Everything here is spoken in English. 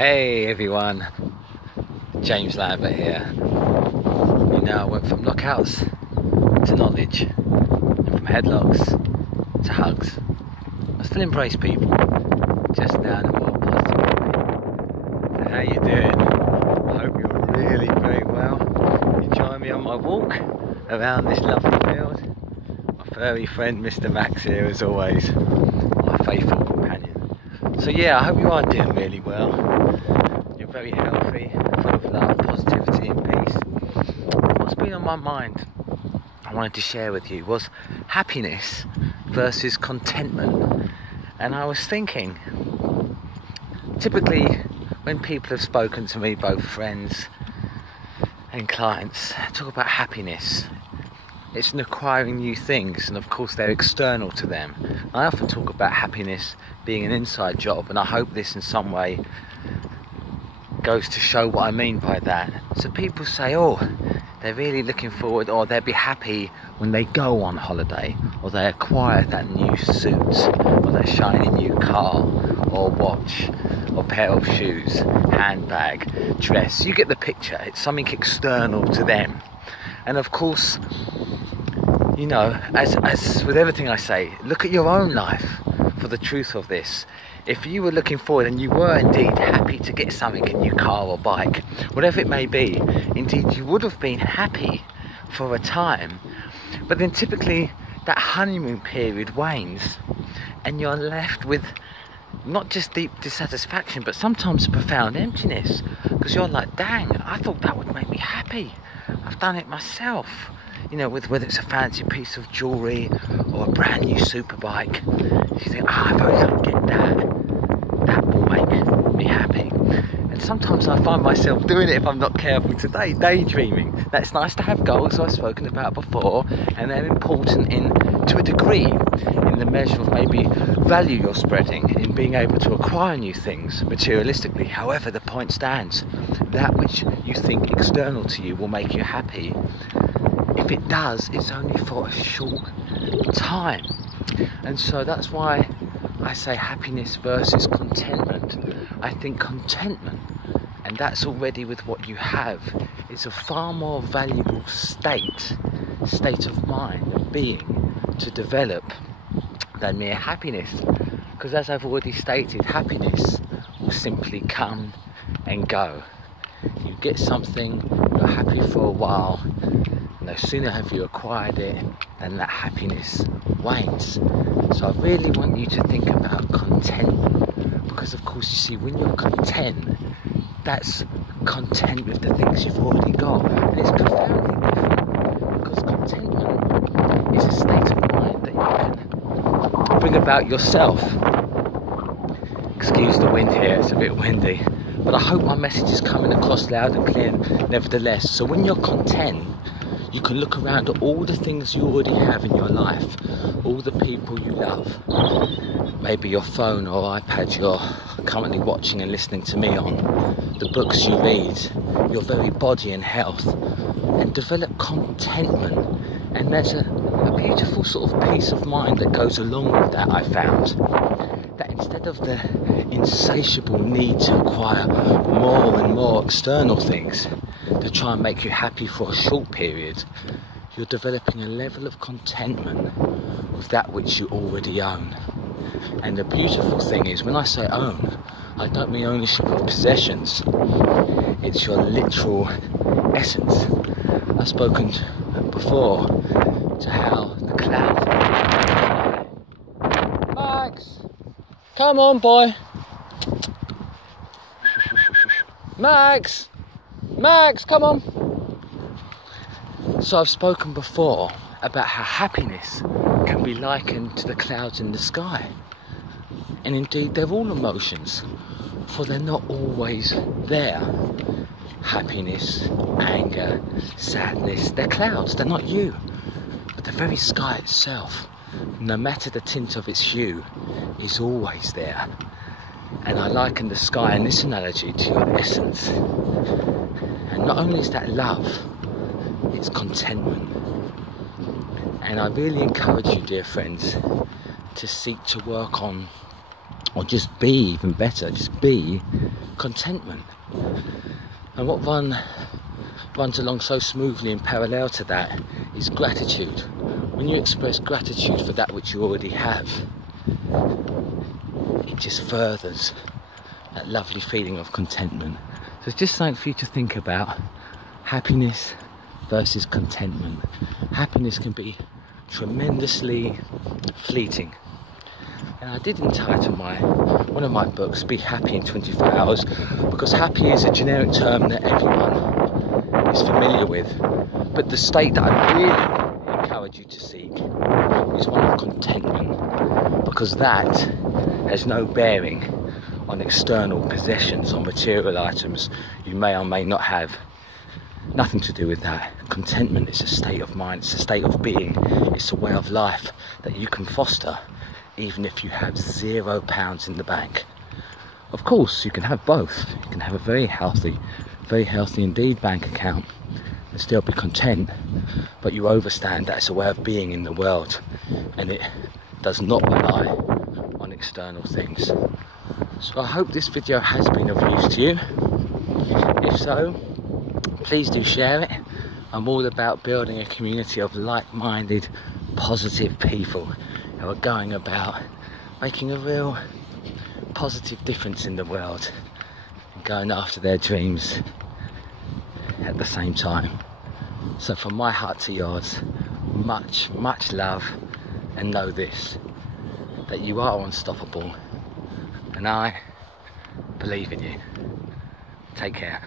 Hey everyone, James Lambert here. You know, I went from knockouts to knowledge, and from headlocks to hugs. I still embrace people, just now in a more positive way. So how you doing? I hope you're really very well. You join me on my walk around this lovely field. My furry friend Mr. Max here as always, my faithful companion. So yeah, I hope you are doing really well. You're very healthy, full of love, positivity and peace. What's been on my mind I wanted to share with you was happiness versus contentment. And I was thinking, typically when people have spoken to me, both friends and clients, talk about happiness, it's in acquiring new things, and of course they're external to them. I often talk about happiness being an inside job, and I hope this in some way goes to show what I mean by that. So people say, oh, they're really looking forward, or they'll be happy when they go on holiday, or they acquire that new suit, or that shiny new car, or watch, or pair of shoes, handbag, dress. You get the picture. It's something external to them. And of course, you know, as with everything I say, look at your own life for the truth of this. If you were looking forward and you were indeed happy to get something, a new car or bike, whatever it may be, indeed you would have been happy for a time. But then typically that honeymoon period wanes and you're left with not just deep dissatisfaction, but sometimes a profound emptiness, because you're like, dang, I thought that would make me happy. I've done it myself. You know, with whether it's a fancy piece of jewellery or a brand new super bike, you think, if I can get that will make me happy. And sometimes I find myself doing it, if I'm not careful today, daydreaming. That's nice to have goals, I've spoken about before, and they're important to a degree in the measure of maybe value you're spreading in being able to acquire new things materialistically. However, the point stands, that which you think external to you will make you happy, if it does, it's only for a short time. And so that's why I say happiness versus contentment. I think contentment, and that's already with what you have, is a far more valuable state of mind, of being, to develop than mere happiness. Because as I've already stated, happiness will simply come and go. You get something, you're happy for a while, no sooner have you acquired it than that happiness wanes. So I really want you to think about contentment, because of course you see, when you're content, that's content with the things you've already got, and it's profoundly different, because contentment is a state of mind that you can bring about yourself. Excuse the wind here, it's a bit windy, but I hope my message is coming across loud and clear nevertheless. So when you're content, you can look around at all the things you already have in your life, all the people you love, maybe your phone or iPad you're currently watching and listening to me on, the books you read, your very body and health, and develop contentment. And there's a beautiful sort of peace of mind that goes along with that, I found. That instead of the insatiable need to acquire more and more external things to try and make you happy for a short period, you're developing a level of contentment with that which you already own. And the beautiful thing is, when I say own, I don't mean ownership of possessions. It's your literal essence. I've spoken before to how the cloud... Max! Come on, boy! Max! Max, come on! So I've spoken before about how happiness can be likened to the clouds in the sky. And indeed, they're all emotions, for they're not always there. Happiness, anger, sadness, they're clouds, they're not you. But the very sky itself, no matter the tint of its hue, is always there. And I liken the sky in this analogy to your essence. And not only is that love, it's contentment. And I really encourage you, dear friends, to seek to work on, or just be even better, just be contentment. And what runs along so smoothly in parallel to that is gratitude. When you express gratitude for that which you already have, it just furthers that lovely feeling of contentment. So it's just something for you to think about. Happiness versus contentment. Happiness can be tremendously fleeting. And I did entitle one of my books, Be Happy in 24 Hours, because happy is a generic term that everyone is familiar with. But the state that I really encourage you to seek is one of contentment, because that has no bearing on external possessions or material items you may or may not have. Nothing to do with that. Contentment is a state of mind, it's a state of being, it's a way of life that you can foster even if you have £0 in the bank. Of course, you can have both. You can have a very healthy indeed bank account and still be content, but you understand that it's a way of being in the world and it does not rely on external things. So I hope this video has been of use to you. If so, please do share it. I'm all about building a community of like-minded, positive people who are going about making a real positive difference in the world and going after their dreams at the same time. So from my heart to yours, much love, and know this, that you are unstoppable and I believe in you. Take care.